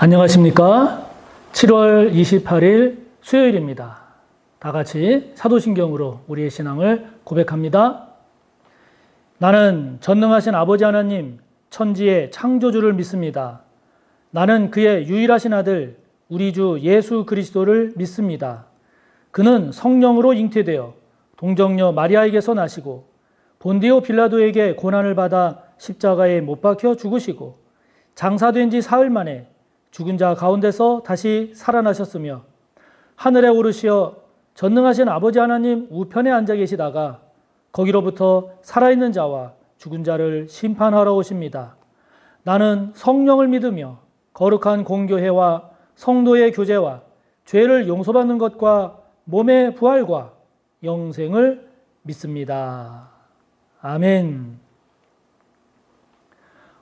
안녕하십니까? 7월 28일 수요일입니다. 다 같이 사도신경으로 우리의 신앙을 고백합니다. 나는 전능하신 아버지 하나님, 천지의 창조주를 믿습니다. 나는 그의 유일하신 아들, 우리 주 예수 그리스도를 믿습니다. 그는 성령으로 잉태되어 동정녀 마리아에게서 나시고 본디오 빌라도에게 고난을 받아 십자가에 못 박혀 죽으시고 장사된 지 사흘 만에 죽은 자 가운데서 다시 살아나셨으며 하늘에 오르시어 전능하신 아버지 하나님 우편에 앉아 계시다가 거기로부터 살아있는 자와 죽은 자를 심판하러 오십니다. 나는 성령을 믿으며 거룩한 공교회와 성도의 교제와 죄를 용서받는 것과 몸의 부활과 영생을 믿습니다. 아멘.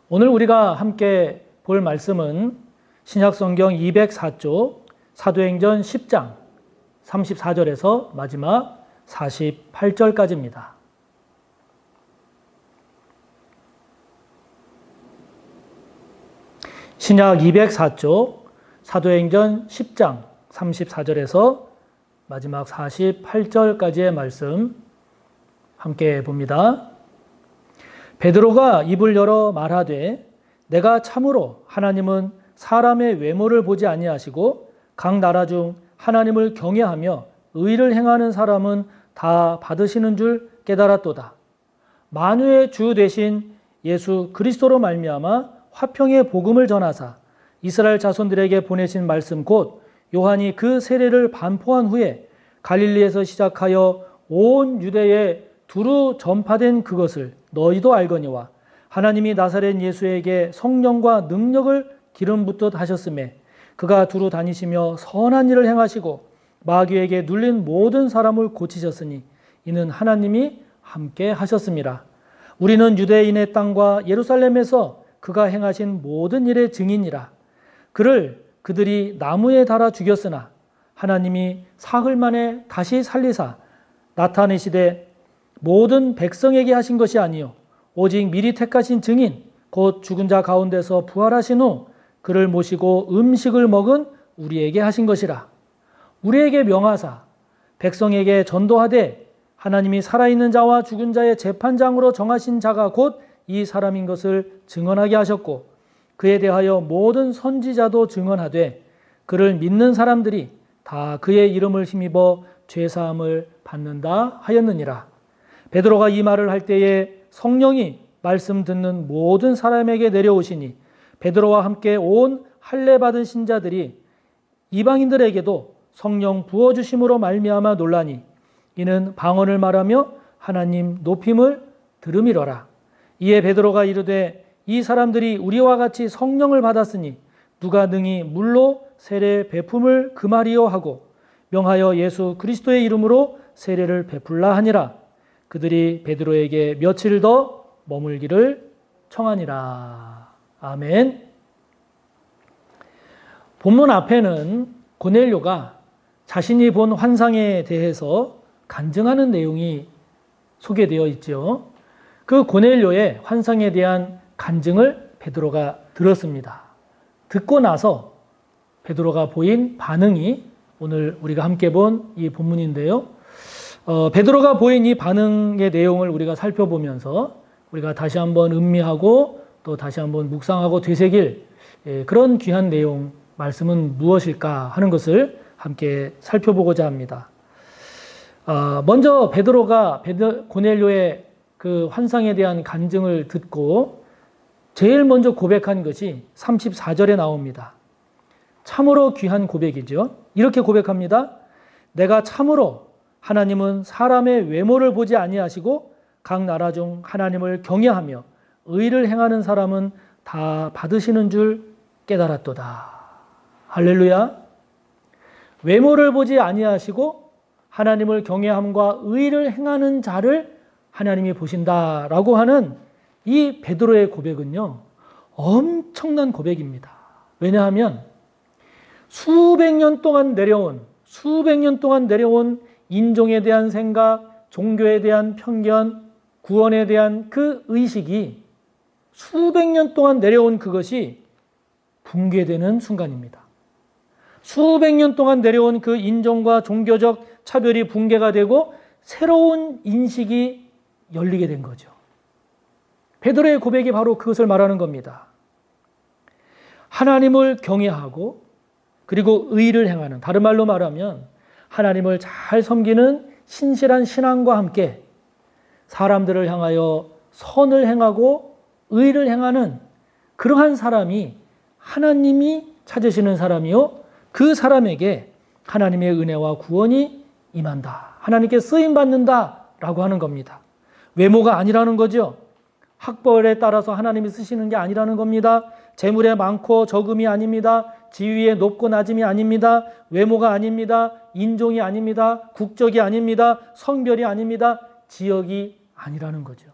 오늘 우리가 함께 볼 말씀은 신약성경 204쪽 사도행전 10장 34절에서 마지막 48절까지입니다. 신약 204쪽 사도행전 10장 34절에서 마지막 48절까지의 말씀 함께 봅니다. 베드로가 입을 열어 말하되 내가 참으로 하나님은 사람의 외모를 보지 아니하시고 각 나라 중 하나님을 경외하며 의를 행하는 사람은 다 받으시는 줄 깨달았도다. 만유의 주 되신 예수 그리스도로 말미암아 화평의 복음을 전하사 이스라엘 자손들에게 보내신 말씀 곧 요한이 그 세례를 반포한 후에 갈릴리에서 시작하여 온 유대에 두루 전파된 그것을 너희도 알거니와 하나님이 나사렛 예수에게 성령과 능력을 기름 붓듯 하셨음에 그가 두루 다니시며 선한 일을 행하시고 마귀에게 눌린 모든 사람을 고치셨으니 이는 하나님이 함께 하셨습니다. 우리는 유대인의 땅과 예루살렘에서 그가 행하신 모든 일의 증인이라. 그를 그들이 나무에 달아 죽였으나 하나님이 사흘 만에 다시 살리사 나타내시되 모든 백성에게 하신 것이 아니요 오직 미리 택하신 증인 곧 죽은 자 가운데서 부활하신 후 그를 모시고 음식을 먹은 우리에게 하신 것이라. 우리에게 명하사 백성에게 전도하되 하나님이 살아있는 자와 죽은 자의 재판장으로 정하신 자가 곧 이 사람인 것을 증언하게 하셨고 그에 대하여 모든 선지자도 증언하되 그를 믿는 사람들이 다 그의 이름을 힘입어 죄사함을 받는다 하였느니라. 베드로가 이 말을 할 때에 성령이 말씀 듣는 모든 사람에게 내려오시니 베드로와 함께 온 할례 받은 신자들이 이방인들에게도 성령 부어주심으로 말미암아 놀라니 이는 방언을 말하며 하나님 높임을 들음이로라. 이에 베드로가 이르되 이 사람들이 우리와 같이 성령을 받았으니 누가 능히 물로 세례 베품을 금하리요 하고 명하여 예수 그리스도의 이름으로 세례를 베풀라 하니라. 그들이 베드로에게 며칠 더 머물기를 청하니라. 아멘. 본문 앞에는 고넬료가 자신이 본 환상에 대해서 간증하는 내용이 소개되어 있죠. 그 고넬료의 환상에 대한 간증을 베드로가 들었습니다. 듣고 나서 베드로가 보인 반응이 오늘 우리가 함께 본 이 본문인데요. 베드로가 보인 이 반응의 내용을 우리가 살펴보면서 우리가 다시 한번 음미하고 또 다시 한번 묵상하고 되새길 그런 귀한 내용 말씀은 무엇일까 하는 것을 함께 살펴보고자 합니다. 먼저 베드로가 고넬료의 그 환상에 대한 간증을 듣고 제일 먼저 고백한 것이 34절에 나옵니다. 참으로 귀한 고백이죠. 이렇게 고백합니다. 내가 참으로 하나님은 사람의 외모를 보지 아니하시고 각 나라 중 하나님을 경외하며 의를 행하는 사람은 다 받으시는 줄 깨달았도다. 할렐루야. 외모를 보지 아니하시고 하나님을 경외함과 의를 행하는 자를 하나님이 보신다라고 하는 이 베드로의 고백은요, 엄청난 고백입니다. 왜냐하면 수백 년 동안 내려온 인종에 대한 생각, 종교에 대한 편견, 구원에 대한 그 의식이 수백 년 동안 내려온 그것이 붕괴되는 순간입니다. 수백 년 동안 내려온 그 인종과 종교적 차별이 붕괴가 되고 새로운 인식이 열리게 된 거죠. 베드로의 고백이 바로 그것을 말하는 겁니다. 하나님을 경외하고 그리고 의를 행하는, 다른 말로 말하면 하나님을 잘 섬기는 신실한 신앙과 함께 사람들을 향하여 선을 행하고 의를 행하는 그러한 사람이 하나님이 찾으시는 사람이요, 그 사람에게 하나님의 은혜와 구원이 임한다. 하나님께 쓰임받는다라고 하는 겁니다. 외모가 아니라는 거죠. 학벌에 따라서 하나님이 쓰시는 게 아니라는 겁니다. 재물에 많고 적음이 아닙니다. 지위에 높고 낮음이 아닙니다. 외모가 아닙니다. 인종이 아닙니다. 국적이 아닙니다. 성별이 아닙니다. 지역이 아니라는 거죠.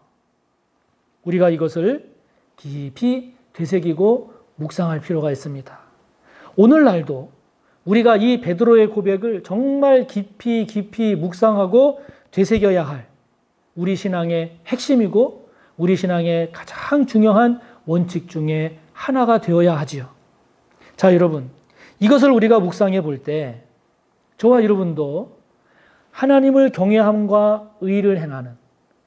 우리가 이것을 깊이 되새기고 묵상할 필요가 있습니다. 오늘날도 우리가 이 베드로의 고백을 정말 깊이 묵상하고 되새겨야 할 우리 신앙의 핵심이고 우리 신앙의 가장 중요한 원칙 중에 하나가 되어야 하지요. 자, 여러분, 이것을 우리가 묵상해 볼 때 저와 여러분도 하나님을 경외함과 의를 행하는,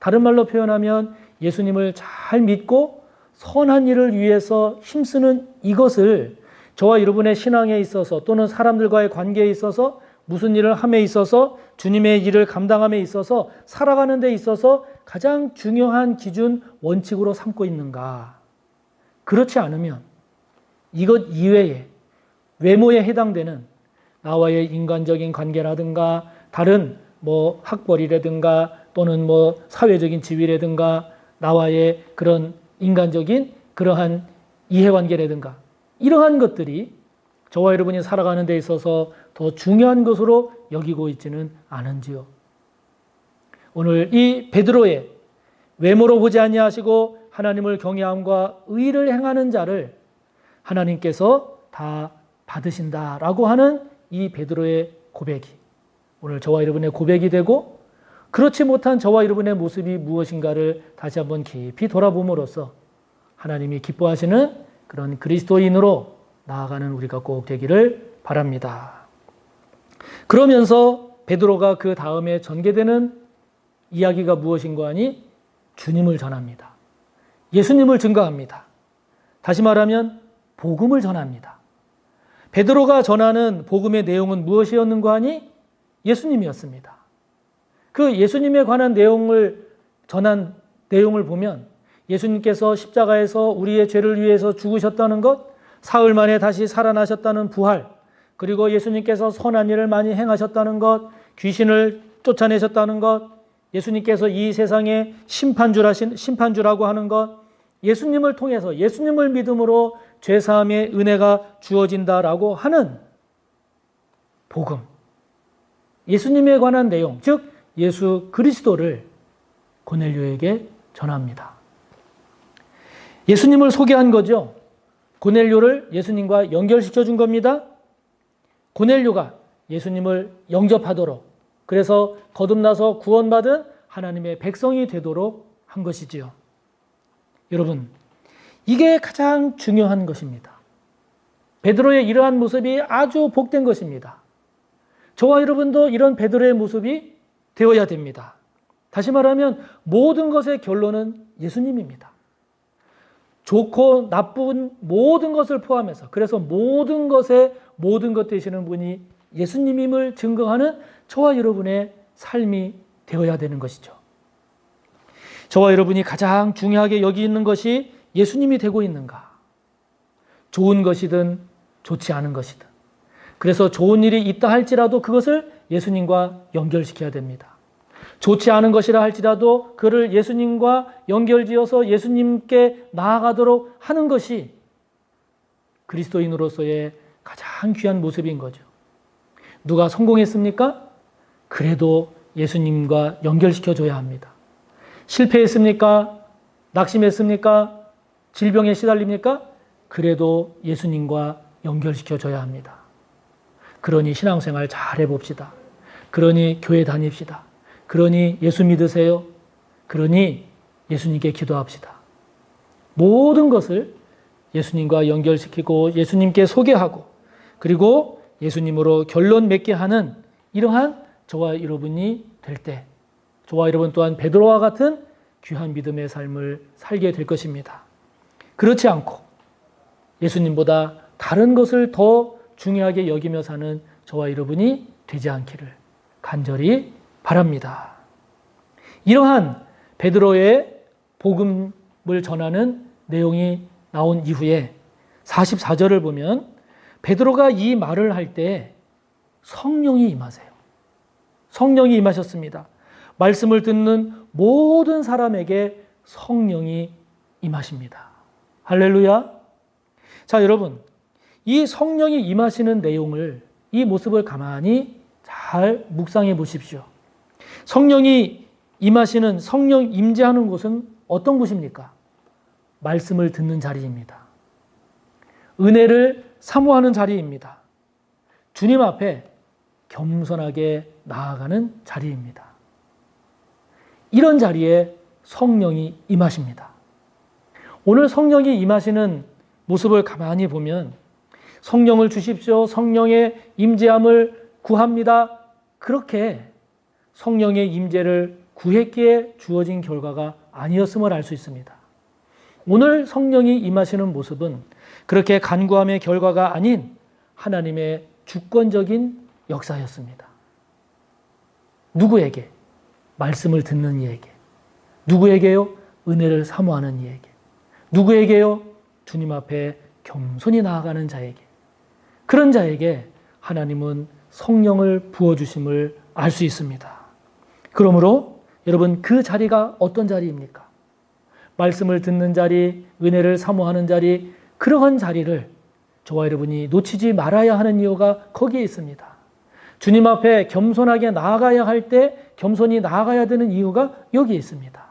다른 말로 표현하면 예수님을 잘 믿고 선한 일을 위해서 힘쓰는 이것을 저와 여러분의 신앙에 있어서 또는 사람들과의 관계에 있어서 무슨 일을 함에 있어서 주님의 일을 감당함에 있어서 살아가는 데 있어서 가장 중요한 기준 원칙으로 삼고 있는가? 그렇지 않으면 이것 이외에 외모에 해당되는 나와의 인간적인 관계라든가 다른 학벌이라든가 또는 사회적인 지위라든가 나와의 그런 인간적인 그러한 이해관계라든가 이러한 것들이 저와 여러분이 살아가는 데 있어서 더 중요한 것으로 여기고 있지는 않은지요. 오늘 이 베드로의 외모로 보지 아니하시고 하나님을 경외함과 의를 행하는 자를 하나님께서 다 받으신다라고 하는 이 베드로의 고백이 오늘 저와 여러분의 고백이 되고, 그렇지 못한 저와 여러분의 모습이 무엇인가를 다시 한번 깊이 돌아봄으로써 하나님이 기뻐하시는 그런 그리스도인으로 나아가는 우리가 꼭 되기를 바랍니다. 그러면서 베드로가 그 다음에 전개되는 이야기가 무엇인가 하니 주님을 전합니다. 예수님을 증거합니다. 다시 말하면 복음을 전합니다. 베드로가 전하는 복음의 내용은 무엇이었는가 하니 예수님이었습니다. 그 예수님에 관한 내용을 전한 내용을 보면 예수님께서 십자가에서 우리의 죄를 위해서 죽으셨다는 것, 사흘 만에 다시 살아나셨다는 부활, 그리고 예수님께서 선한 일을 많이 행하셨다는 것, 귀신을 쫓아내셨다는 것, 예수님께서 이 세상의 심판주라고 하는 것, 예수님을 통해서 예수님을 믿음으로 죄사함의 은혜가 주어진다라고 하는 복음, 예수님에 관한 내용, 즉 예수 그리스도를 고넬료에게 전합니다. 예수님을 소개한 거죠. 고넬료를 예수님과 연결시켜 준 겁니다. 고넬료가 예수님을 영접하도록, 그래서 거듭나서 구원받은 하나님의 백성이 되도록 한 것이지요. 여러분, 이게 가장 중요한 것입니다. 베드로의 이러한 모습이 아주 복된 것입니다. 저와 여러분도 이런 베드로의 모습이 되어야 됩니다. 다시 말하면 모든 것의 결론은 예수님입니다. 좋고 나쁜 모든 것을 포함해서, 그래서 모든 것의 모든 것 되시는 분이 예수님임을 증거하는 저와 여러분의 삶이 되어야 되는 것이죠. 저와 여러분이 가장 중요하게 여기 있는 것이 예수님이 되고 있는가? 좋은 것이든 좋지 않은 것이든. 그래서 좋은 일이 있다 할지라도 그것을 예수님과 연결시켜야 됩니다. 좋지 않은 것이라 할지라도 그를 예수님과 연결지어서 예수님께 나아가도록 하는 것이 그리스도인으로서의 가장 귀한 모습인 거죠. 누가 성공했습니까? 그래도 예수님과 연결시켜줘야 합니다. 실패했습니까? 낙심했습니까? 질병에 시달립니까? 그래도 예수님과 연결시켜줘야 합니다. 그러니 신앙생활 잘 해봅시다. 그러니 교회 다닙시다. 그러니 예수 믿으세요. 그러니 예수님께 기도합시다. 모든 것을 예수님과 연결시키고 예수님께 소개하고 그리고 예수님으로 결론 맺게 하는 이러한 저와 여러분이 될 때 저와 여러분 또한 베드로와 같은 귀한 믿음의 삶을 살게 될 것입니다. 그렇지 않고 예수님보다 다른 것을 더 중요하게 여기며 사는 저와 여러분이 되지 않기를 간절히 바랍니다. 이러한 베드로의 복음을 전하는 내용이 나온 이후에 44절을 보면 베드로가 이 말을 할 때 성령이 임하세요. 성령이 임하셨습니다. 말씀을 듣는 모든 사람에게 성령이 임하십니다. 할렐루야. 자, 여러분, 이 성령이 임하시는 내용을, 이 모습을 가만히 잘 묵상해 보십시오. 성령이 임하시는, 성령 임재하는 곳은 어떤 곳입니까? 말씀을 듣는 자리입니다. 은혜를 사모하는 자리입니다. 주님 앞에 겸손하게 나아가는 자리입니다. 이런 자리에 성령이 임하십니다. 오늘 성령이 임하시는 모습을 가만히 보면 성령을 주십시오. 성령의 임재함을 구합니다. 그렇게 성령의 임재를 구했기에 주어진 결과가 아니었음을 알 수 있습니다. 오늘 성령이 임하시는 모습은 그렇게 간구함의 결과가 아닌 하나님의 주권적인 역사였습니다. 누구에게? 말씀을 듣는 이에게. 누구에게요? 은혜를 사모하는 이에게. 누구에게요? 주님 앞에 겸손히 나아가는 자에게. 그런 자에게 하나님은 성령을 부어주심을 알 수 있습니다. 그러므로 여러분, 그 자리가 어떤 자리입니까? 말씀을 듣는 자리, 은혜를 사모하는 자리, 그러한 자리를 저와 여러분이 놓치지 말아야 하는 이유가 거기에 있습니다. 주님 앞에 겸손하게 나아가야 할 때 겸손히 나아가야 되는 이유가 여기에 있습니다.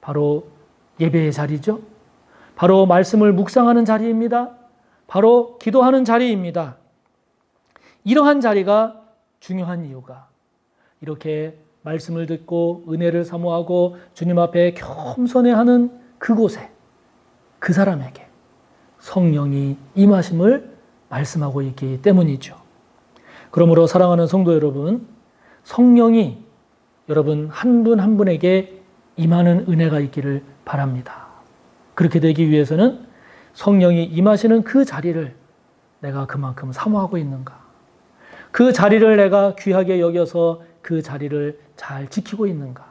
바로 예배의 자리죠. 바로 말씀을 묵상하는 자리입니다. 바로 기도하는 자리입니다. 이러한 자리가 중요한 이유가 이렇게 말씀을 듣고 은혜를 사모하고 주님 앞에 겸손해하는 그곳에 그 사람에게 성령이 임하심을 말씀하고 있기 때문이죠. 그러므로 사랑하는 성도 여러분, 성령이 여러분 한 분 한 분에게 임하는 은혜가 있기를 바랍니다. 그렇게 되기 위해서는 성령이 임하시는 그 자리를 내가 그만큼 사모하고 있는가? 그 자리를 내가 귀하게 여겨서 그 자리를 잘 지키고 있는가?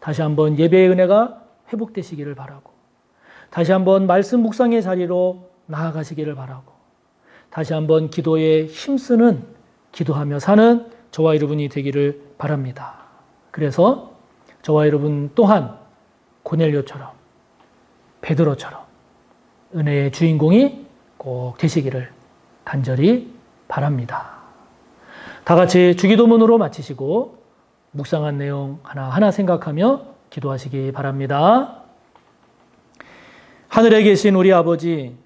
다시 한번 예배의 은혜가 회복되시기를 바라고, 다시 한번 말씀 묵상의 자리로 나아가시기를 바라고, 다시 한번 기도에 힘쓰는, 기도하며 사는 저와 여러분이 되기를 바랍니다. 그래서 저와 여러분 또한 고넬료처럼, 베드로처럼 은혜의 주인공이 꼭 되시기를 간절히 바랍니다. 다 같이 주기도문으로 마치시고 묵상한 내용 하나하나 생각하며 기도하시기 바랍니다. 하늘에 계신 우리 아버지,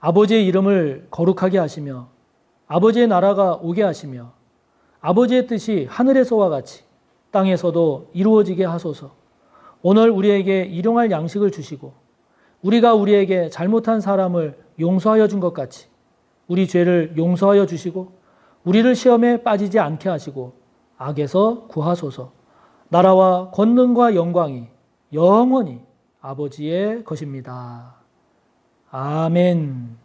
아버지의 이름을 거룩하게 하시며 아버지의 나라가 오게 하시며 아버지의 뜻이 하늘에서와 같이 땅에서도 이루어지게 하소서. 오늘 우리에게 일용할 양식을 주시고 우리가 우리에게 잘못한 사람을 용서하여 준 것 같이 우리 죄를 용서하여 주시고 우리를 시험에 빠지지 않게 하시고 악에서 구하소서. 나라와 권능과 영광이 영원히 아버지의 것입니다. 아멘.